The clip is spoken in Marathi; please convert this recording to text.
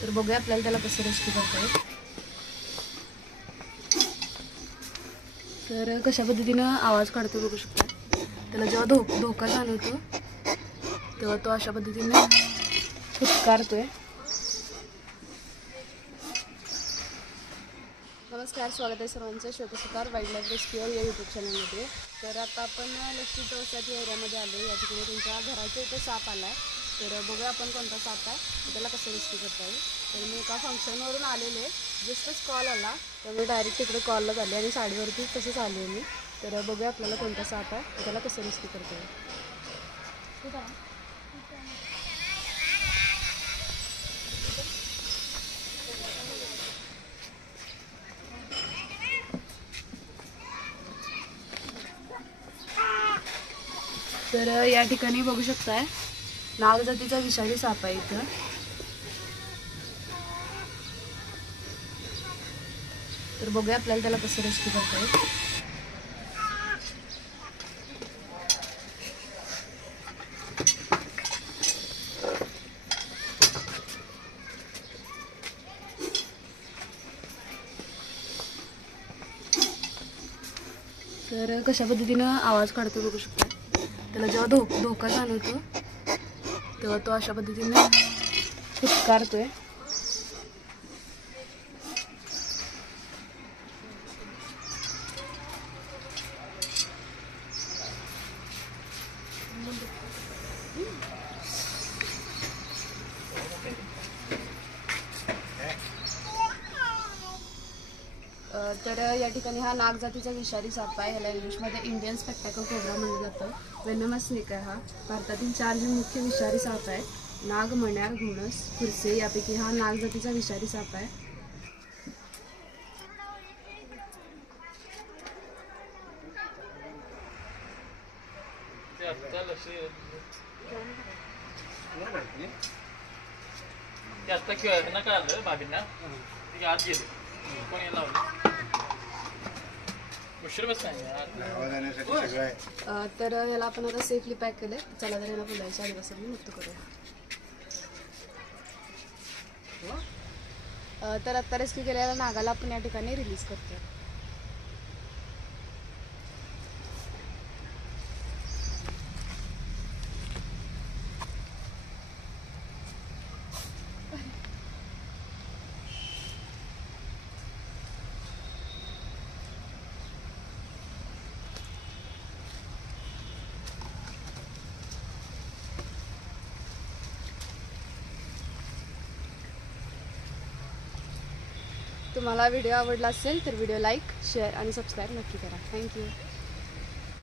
तर बघूया आपल्याला त्याला कसं रेस्क्यू करता येईल। तर कशा पद्धतीनं आवाज काढतो बघू शकता। त्याला जेव्हा धोका जाणवतो तेव्हा तो अशा पद्धतीने फुटकारतोय। नमस्कार, स्वागत आहे सर्वांचं श्वेतसुतार वाईल्ड लाईफ रेस्क्यूअर या यूट्यूब चॅनलमध्ये। तर आता आपण लक्ष्मी चौसाची एरियामध्ये आलो। या ठिकाणी त्यांच्या घराच्या इथं साप आला आहे। तर बघूया आपण कोणता साप आहे, त्याला कसं रेस्क्यू करता येईल। तर मी एका फंक्शनवरून आलेले, जस्टच कॉल आला त्यामुळे डायरेक्ट तिकडे कॉलला झाले आणि साडीवरती तसंच आले मी। तर बघूया आपल्याला कोणता साप आहे, त्याला कसं रेस्क्यू करता येईल। तर या ठिकाणी बघू शकताय नाग जातीचा विषारी साप आहे इथं। तर बघूया आपल्याला त्याला कसं रेस्क्यू करता येईल। तर कशा पद्धतीनं आवाज काढतो बघू शकता। त्याला जेव्हा धोका जाणवतो तेव्हा तो अशा पद्धतीने फुटकारतोय। तर या ठिकाणी हा नाग जातीचा विषारी साप आहे। ह्याला इंग्लिशमध्ये इंडियन स्पेक्टॅकल कोब्रा म्हणलं जातं। वेनमस स्नेक आहे हा। भारतातील 4 मुख्य विषारी साप आहेत, नाग, मण्यार, घोणस, फुरसे। यापैकी हा नाग जातीचा विषारी साप आहे। तर ह्याला आपण आता सेफली पॅक केलंय। चला तर ह्याला बोलायचं आदिवासांनी मुक्त करूया। तर आता रेस्क्यू केलेल्या नागाला आपण या ठिकाणी रिलीज करतोय। तुम्हाला व्हिडिओ आवडला असेल तर व्हिडिओ लाईक, शेअर आणि सबस्क्राईब नक्की करा। थँक्यू।